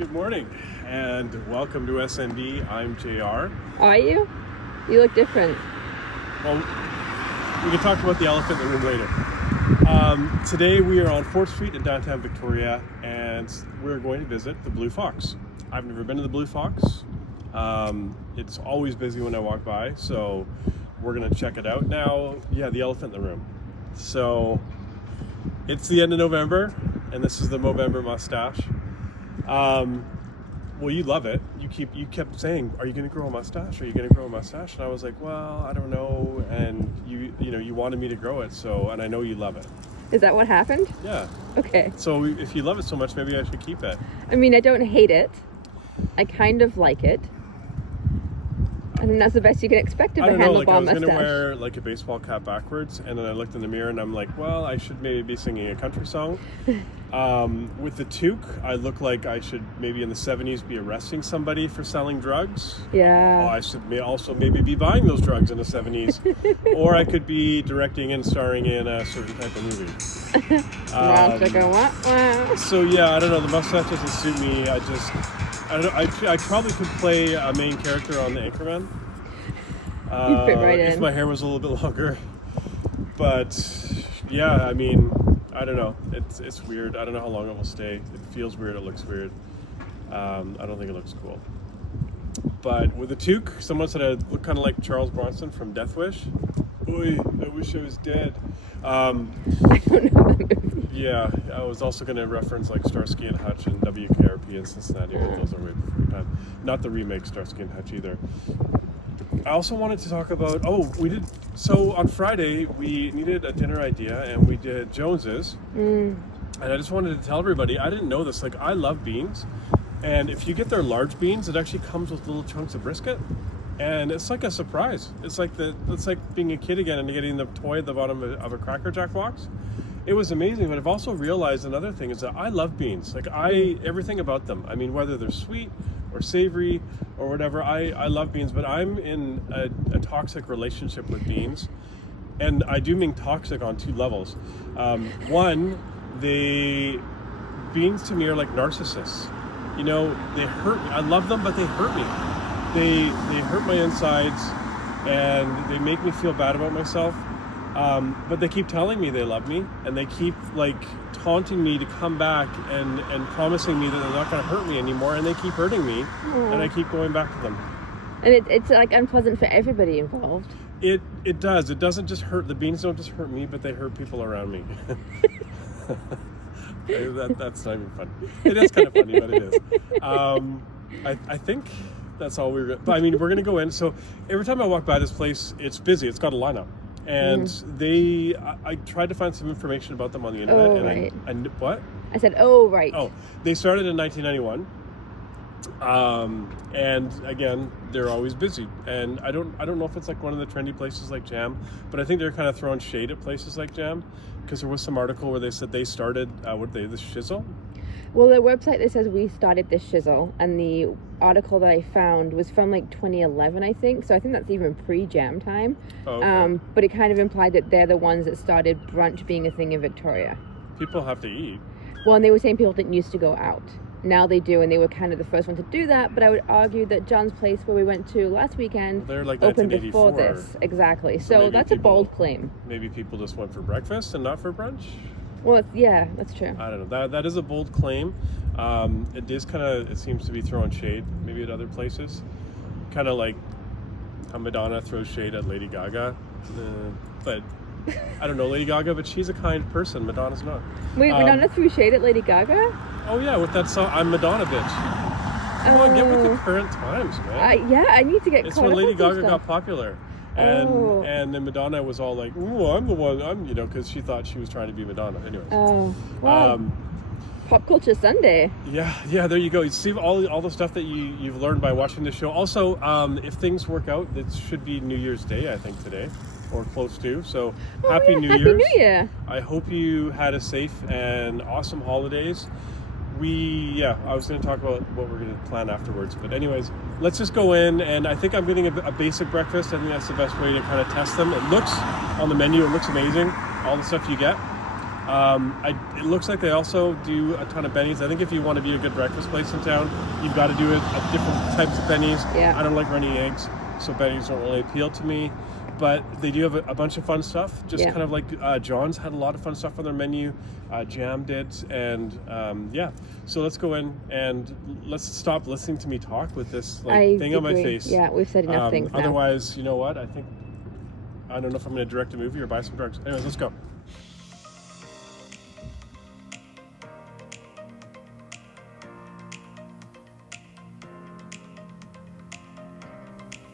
Good morning and welcome to SND. I'm JR. Are you? You look different. Well, we can talk about the elephant in the room later. Today we are on 4th Street in downtown Victoria and we're going to visit the Blue Fox. I've never been to the Blue Fox. It's always busy when I walk by, so we're going to check it out. Now, the elephant in the room. So it's the end of November and this is the Movember mustache. Well, you love it. You kept saying, "Are you going to grow a mustache? Are you going to grow a mustache?" And I was like, "Well, I don't know." And you wanted me to grow it, and I know you love it. Is that what happened? Yeah. Okay. So if you love it so much, maybe I should keep it. I mean, I don't hate it. I kind of like it. I think that's the best you can expect of a handlebar I was mustache. going to wear like a baseball cap backwards, and then I looked in the mirror and I'm like, well, I should maybe be singing a country song. With the toque, I look like I should maybe in the 70s be arresting somebody for selling drugs. Yeah. I should also maybe be buying those drugs in the 70s. Or I could be directing and starring in a certain type of movie. So I don't know, the mustache doesn't suit me. I probably could play a main character on the Anchorman. You'd fit right in. If my hair was a little bit longer. But I mean, I don't know. It's weird. I don't know how long it will stay. It feels weird. It looks weird. I don't think it looks cool. But with the toque, someone said I look kind of like Charles Bronson from Death Wish. Oy, I wish I was dead. I don't know that movie. Yeah, I was also going to reference like Starsky and Hutch and WKRP in Cincinnati. Those are way before your time. Not the remake Starsky and Hutch either. I also wanted to talk about, so on Friday we needed a dinner idea and we did Jones's. And I just wanted to tell everybody, I didn't know this, I love beans. And if you get their large beans, it actually comes with little chunks of brisket. And it's like a surprise. It's like being a kid again and getting the toy at the bottom of a Cracker Jack box. It was amazing, but I've also realized another thing is that I love beans. Everything about them. I mean, whether they're sweet or savory or whatever, I love beans, but I'm in a toxic relationship with beans. And I do mean toxic on two levels. One, beans to me are like narcissists. They hurt me. I love them, but they hurt me. They hurt my insides and they make me feel bad about myself. But they keep telling me they love me and they keep taunting me to come back and promising me that they're not going to hurt me anymore, and they keep hurting me. And I keep going back to them. And it's unpleasant for everybody involved. It does. It doesn't just hurt, the beans don't just hurt me, but they hurt people around me. That's not even funny. It is kind of funny, but it is. I think that's all but I mean, we're going to go in. So every time I walk by this place, it's busy. It's got a lineup. And I tried to find some information about them on the internet. Oh, right. What? I said, oh, right. Oh, they started in 1991. And again, they're always busy. And I don't know if it's one of the trendy places like Jam, but I think they're kind of throwing shade at places like Jam, because there was some article where they said they started, the Shizzle? Well, the website that says we started this shizzle, and the article that I found was from 2011, I think. So I think that's even pre-Jam time. Oh, okay. But it kind of implied that they're the ones that started brunch being a thing in Victoria. People have to eat. Well, and they were saying people didn't used to go out. Now they do, and they were kind of the first one to do that. But I would argue that John's Place, where we went to last weekend, they're opened before this. Exactly. So that's a bold claim. Maybe people just went for breakfast and not for brunch? Well, that's true. I don't know. That is a bold claim. It seems to be throwing shade, maybe at other places. Kind of like how Madonna throws shade at Lady Gaga. But I don't know Lady Gaga, but she's a kind person. Madonna's not. Wait, Madonna threw shade at Lady Gaga? Oh yeah, with that song, I'm Madonna, bitch. Come on, get with the current times, man. I need to get It's caught when up Lady on some Gaga stuff. got popular. And then Madonna was all like, "Ooh, I'm the one," because she thought she was trying to be Madonna. Anyways. Oh, wow. Pop Culture Sunday. Yeah, there you go. You see all the stuff that you've learned by watching this show. Also, if things work out, it should be New Year's Day, I think, today, or close to. So, Happy New Year's. Happy New Year. I hope you had a safe and awesome holidays. I was going to talk about what we're going to plan afterwards. But anyways, let's just go in, and I think I'm getting a basic breakfast. I think that's the best way to kind of test them. It looks, on the menu, it looks amazing, all the stuff you get. It looks like they also do a ton of bennies. I think if you want to be a good breakfast place in town, you've got to do it at different types of bennies. Yeah. I don't like runny eggs, so bennies don't really appeal to me. But they do have a bunch of fun stuff. Just Yeah. kind of like John's had a lot of fun stuff on their menu. Jam did, and yeah. So let's go in and let's stop listening to me talk with this I thing on my agree. face. Yeah, we've said enough things now. Otherwise, you know what? I don't know if I'm going to direct a movie or buy some drugs. Anyways, let's go.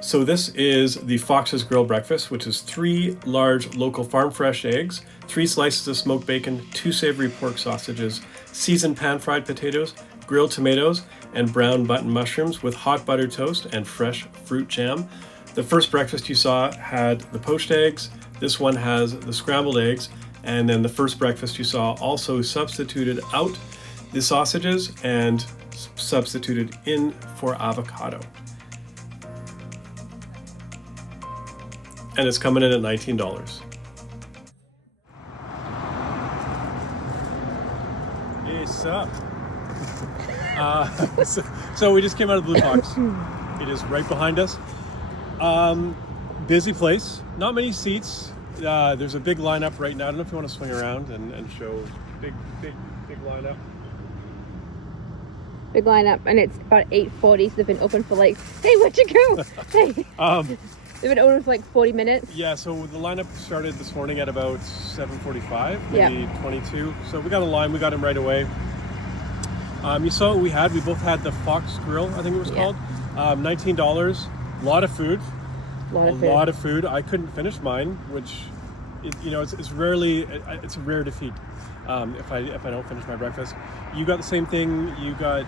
So this is the Fox's Grill breakfast, which is 3 large local farm fresh eggs, 3 slices of smoked bacon, 2 savory pork sausages, seasoned pan-fried potatoes, grilled tomatoes, and brown button mushrooms with hot buttered toast and fresh fruit jam. The first breakfast you saw had the poached eggs. This one has the scrambled eggs. And then the first breakfast you saw also substituted out the sausages and substituted in for avocado. And it's coming in at $19. Hey, sup? So we just came out of Blue Fox. It is right behind us. Busy place, not many seats. There's a big lineup right now. I don't know if you want to swing around and show big lineup. Big lineup, and it's about 8:40, so they've been open for like, hey, where'd you go? Hey. They've been open for like 40 minutes. Yeah, so the lineup started this morning at about 7:45, Yeah. maybe 22. So we got a line, we got him right away. You saw what we had. We both had the Fox Grill, I think it was Yeah. called. $19. A lot of food. A lot of food. Lot of food. I couldn't finish mine, which, it's rarely, it's a rare defeat if I don't finish my breakfast. You got the same thing. You got.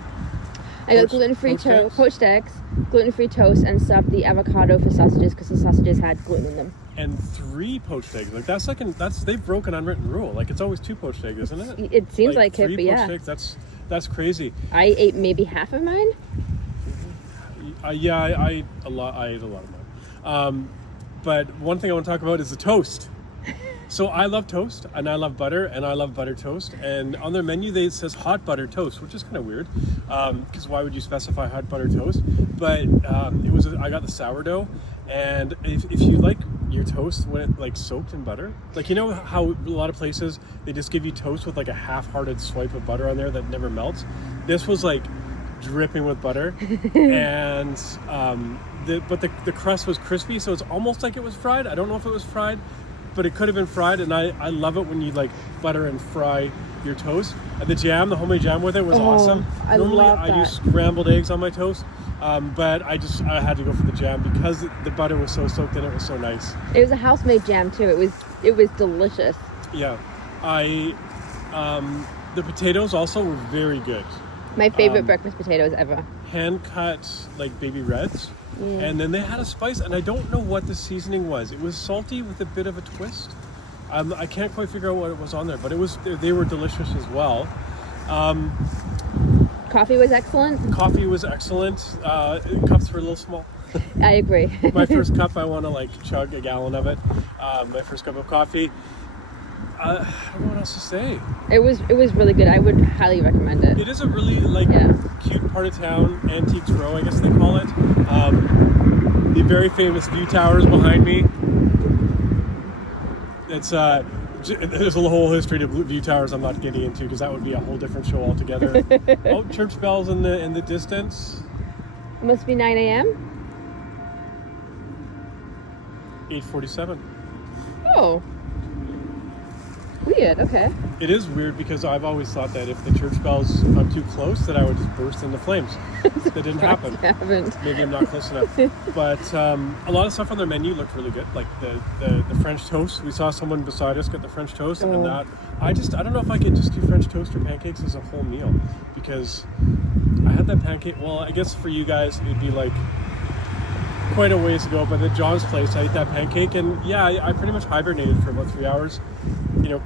I got gluten-free poached poached eggs, gluten-free toast, and subbed the avocado for sausages because the sausages had gluten in them. And 3 poached eggs. Like they've broken unwritten rule. Like it's always 2 poached eggs, isn't it? It seems like it, 3 but yeah. poached eggs. That's crazy. I ate maybe half of mine. Yeah, I ate a lot of mine. But one thing I want to talk about is the toast. So I love toast, and I love butter, and I love butter toast. And on their menu, it says hot butter toast, which is kind of weird, because why would you specify hot butter toast? But I got the sourdough, and if you like your toast when it like soaked in butter, like you know how a lot of places they just give you toast with like a half-hearted swipe of butter on there that never melts. This was like dripping with butter, and the crust was crispy, so it's almost like it was fried. I don't know if it was fried, but it could have been fried, and I love it when you like butter and fry your toast. And the homemade jam with it was awesome. I Normally love I do that. scrambled eggs on my toast, but I had to go for the jam because the butter was so soaked in it. Was so nice. It was a house-made jam too. It was delicious. Yeah, the potatoes also were very good. My favorite breakfast potatoes ever. Hand cut like baby reds, and then they had a spice, and I don't know what the seasoning was. It was salty with a bit of a twist. I can't quite figure out what it was on there, but they were delicious as well. Coffee was excellent. Coffee was excellent. Cups were a little small. I agree. My first cup, I want to like chug a gallon of it. My first cup of coffee. I don't know what else to say. It was really good. I would highly recommend it. It is a really cute part of town, Antiques Row, I guess they call it. The very famous view towers behind me. It's there's a whole history to view towers I'm not getting into because that would be a whole different show altogether. Oh, church bells in the distance. It must be 9 a.m. 8:47. Oh. Weird, okay. It is weird because I've always thought that if the church bells come too close, that I would just burst into flames. That didn't happen. Haven't. Maybe I'm not close enough. But a lot of stuff on their menu looked really good. Like the French toast. We saw someone beside us get the French toast, and that I don't know if I could just do French toast or pancakes as a whole meal because I had that pancake. Well, I guess for you guys it'd be like quite a ways ago, but at John's place I ate that pancake, and yeah, I pretty much hibernated for about 3 hours.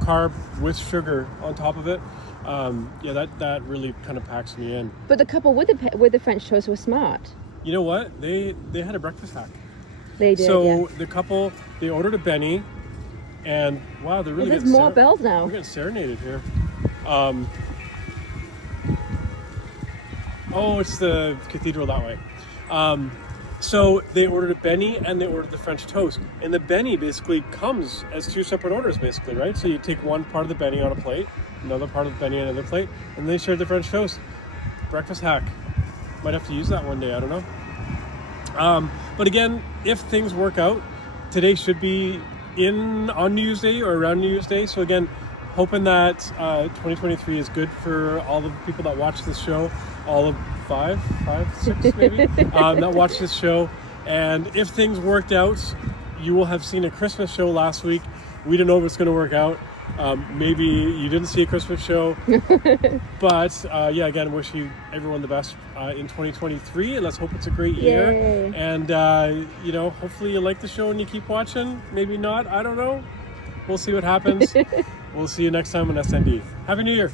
Carb with sugar on top of it. That really kind of packs me in. But the couple with the French toast was smart. You know what? They had a breakfast hack. They did. So yeah. the couple, they ordered a Benny, And wow, they're really There's getting more bells now. We're getting serenaded here. Oh, it's the cathedral that way. So they ordered a Benny and they ordered the French toast. And the Benny basically comes as two separate orders, basically, right? So you take one part of the Benny on a plate, another part of the Benny on another plate, and they shared the French toast. Breakfast hack. Might have to use that one day, I don't know. But again, if things work out, today should be on New Year's Day or around New Year's Day. So again, hoping that 2023 is good for all the people that watch this show, all of five, six maybe, that watch this show. And if things worked out, you will have seen a Christmas show last week. We don't know if it's going to work out. Maybe you didn't see a Christmas show, but yeah, again, wish you everyone the best in 2023, and let's hope it's a great year. Yay. And hopefully you like the show and you keep watching. Maybe not, I don't know. We'll see what happens. We'll see you next time on SND. Happy New Year.